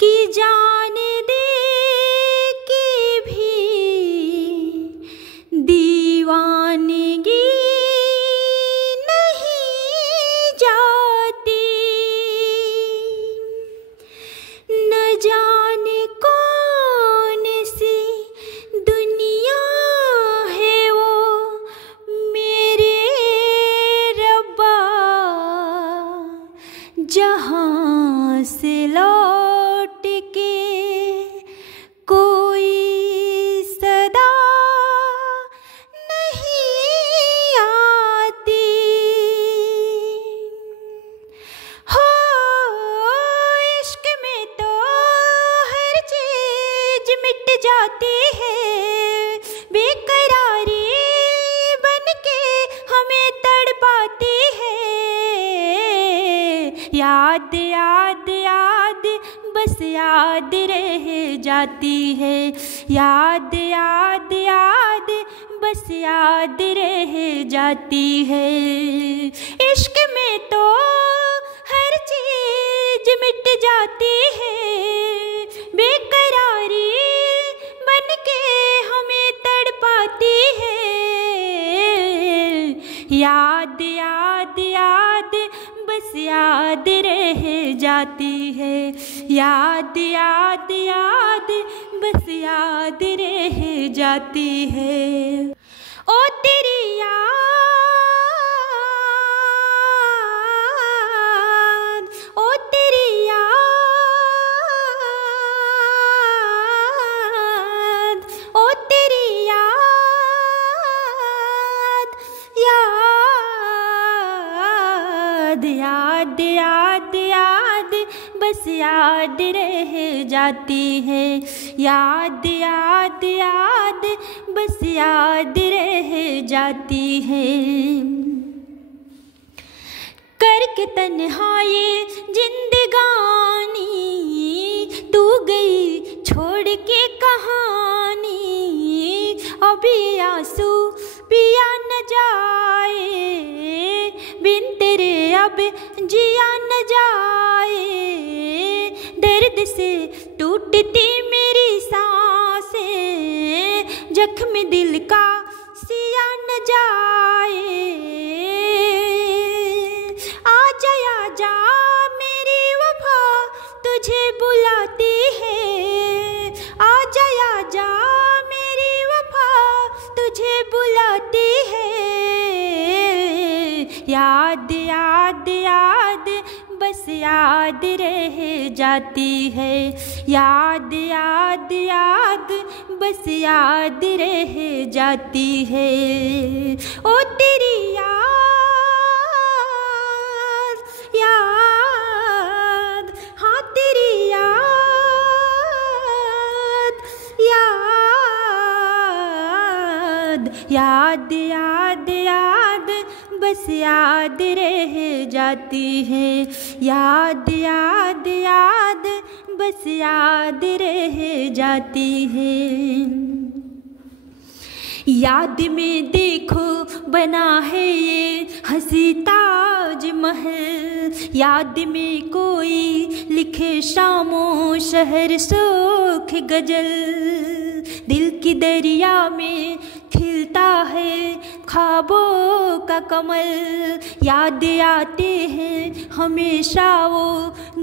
कि जान दे के भी दीवानगी नहीं जाती। न जाने कौन सी दुनिया है वो मेरे रब्बा, जहाँ से लौट के कोई सदा नहीं आती। हो इश्क में तो हर चीज मिट जाती है, बेकरारी बन के हमें तड़पाती है। याद याद याद बस याद रह जाती है, याद याद याद बस याद रह जाती है। इश्क में तो हर चीज मिट जाती है, बेकरारी बन के हमें तड़पाती है। याद याद याद बस याद रह जाती है, याद याद याद बस याद रह जाती है। ओ तेरी याद, ओ तेरी याद, ओ तेरी याद, याद याद याद बस याद रह जाती है, याद याद याद बस याद रह जाती है। करके तन्हाई जिंदगानी तू गई छोड़ के कहानी, अभी आंसू पिया न जाए, बिन तेरे अब जिया न जाए। दर्द से टूटती मेरी सांसें, जख्म दिल का सिया न जाए। आजा आजा मेरी वफा तुझे बुलाती है, आजा आजा मेरी वफा तुझे बुलाती है। याद याद याद बस याद रह जाती है, याद याद याद बस याद रह जाती है। ओ तेरी याद, याद, हाँ तेरी याद, याद, याद याद याद बस याद रह जाती है, याद याद याद बस याद रह जाती है। याद में देखो बना है ये हंसी ताज महल, याद में कोई लिखे शामों शहर सोख गजल। दिल की दरिया में खिलता है ख्वाबों का कमल, याद आते हैं हमेशा वो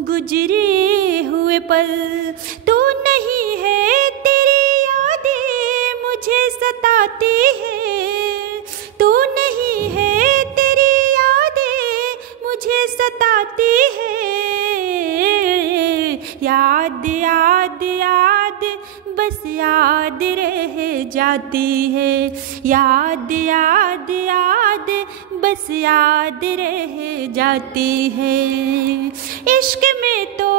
गुजरे हुए पल। तू नहीं है तेरी यादें मुझे सताती है, तू नहीं है तेरी यादें मुझे सताती है। याद याद याद बस याद रह जाती है, याद याद याद बस याद रह जाती है। इश्क में तो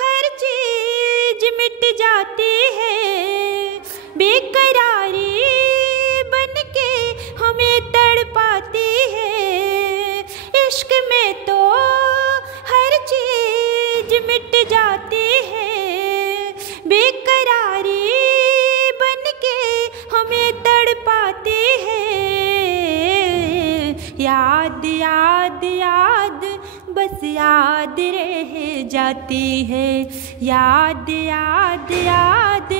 हर चीज मिट जाती है, बेकरारी बन के हमें तड़पाती है। इश्क में तो हर चीज मिट जाती है, बेकरारी बन के हमें तड़पाती है। याद याद याद बस याद रह जाती है। याद याद याद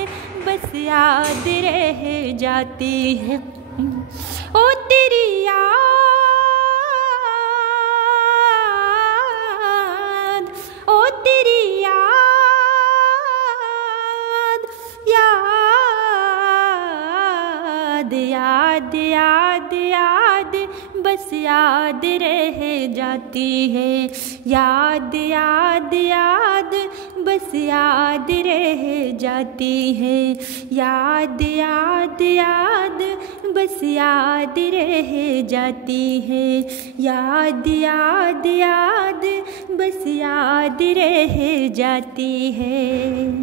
बस याद रह जाती है। ओ तेरी याद, ओ तेरी याद, याद याद याद याद बस याद रह जाती है। याद याद याद बस याद रह जाती है। याद याद याद बस याद रह जाती है। याद याद याद बस याद रह जाती है।